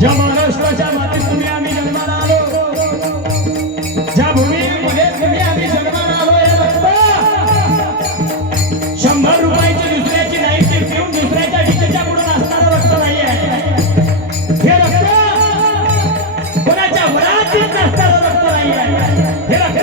ज्या महाराष्ट्राच्या मातीत तुम्ही आम्ही जन्माला आलो ज्या भूमीमध्ये तुम्ही आम्ही जन्माला आलो हे रक्त. शंभर रुपयाची दुसऱ्याची नाही ती पिऊन दुसऱ्याच्या ढिकेच्या पुढे असणारं रक्त नाही आहे. हे रक्त कोणाच्या वरातीत नसणारं रक्त नाही आहे. हे रक्त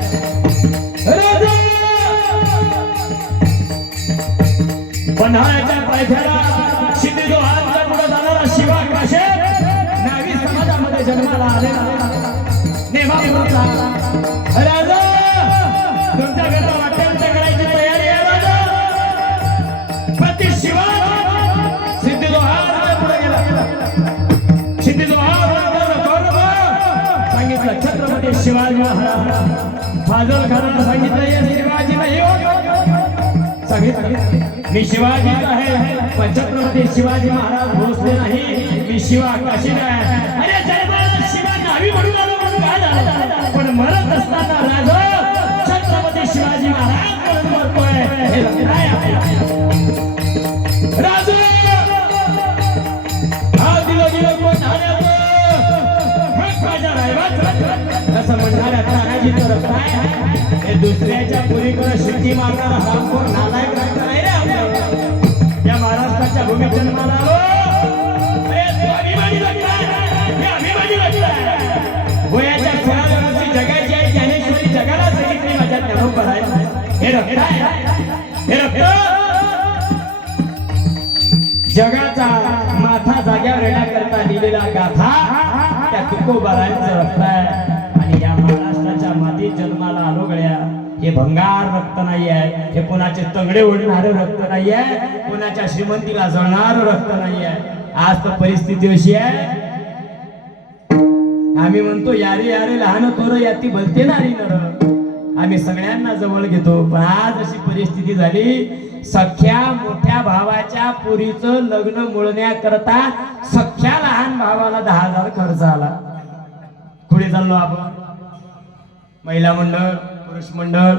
पन्हाळ्याच्या पायथ्याला शिंदे हातचा पुढे जाणारा शिवा काशे. नावी समाजामध्ये जन्माला आलेला. नेमापुरचा. राजा तुमच्या घरला करायची तयारी आहे राजा शिवा. सिद्धी हात पुढे गेला. सिद्धी सांगितलं छत्रपती शिवाजी महाराज. फाजल खानानं सांगितलं शिवाजी नाही हो. सांगितलं. मी शिवाजी आहे. पण छत्रपती शिवाजी महाराज भोसले नाही. मी शिवा काशी नाही अरे शिवा नावी म्हणून आलो म्हणून काय झालं? पण मरत असताना राजा छत्रपती शिवाजी महाराज म्हणून मरतोय. हे काय आहे. राजा! हा दिलो दिलो कोण आल्याचं असं म्हणणाऱ्या दुसऱ्याच्या पुरीकडे शिट्टी मारणारा रामखोर नालायक आहे ज्ञानेश्वरी जगाला सांगितली माझ्या आहे हे रक्त हे रक्त जगाचा माथा जाग्यावर येण्याकरता लिहिलेला गाथा त्या तुकोबारांचं रक्त आहे. आणि या महाराष्ट्राच्या मातीत जन्माला आलो गळ्या हे भंगार रक्त नाही आहे हे कोणाचे तंगडे ओढणारं रक्त नाही आहे कोणाच्या श्रीमंतीला जळणार रक्त नाही आहे आज तर परिस्थिती अशी आहे. आम्ही म्हणतो यारे यारे लहान थोर याती भलते नारी नर. आम्ही सगळ्यांना जवळ घेतो. पण आज अशी परिस्थिती झाली सख्या मोठ्या भावाच्या पुरीचं लग्न मुळण्याकरता सख्या लहान भावाला दहा हजार खर्च आला. पुढे चाललो आपण? महिला मंडळ. पुरुष मंडळ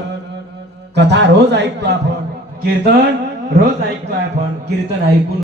कथा रोज ऐकतो आपण कीर्तन रोज ऐकतो आपण कीर्तन ऐकून